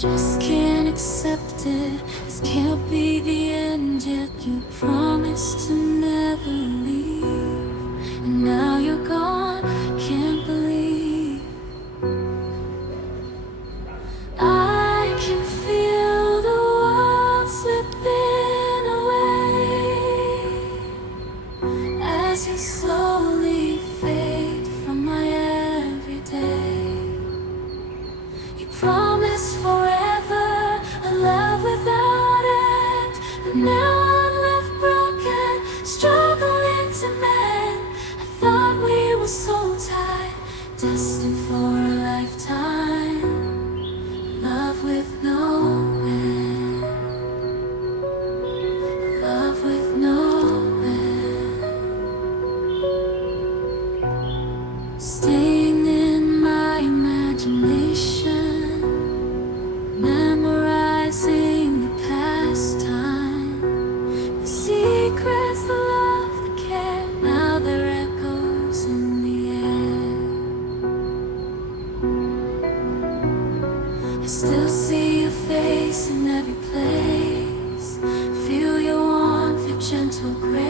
just can't accept it. This can't be the end yet. You promised to never leave, and now you're gone. Can't believe I can feel the world slipping away as you slowly fade from my everyday. You promised forever, a love without end, but now I'm left broken, struggling to mend. I thought we were so tight, destined for a lifetime, love with no end, love with no end. Staying in my imagination, memorizing the past time, the secrets, the love, the care. Now they're echoes in the air. I still see your face in every place, feel your warmth, your gentle grace.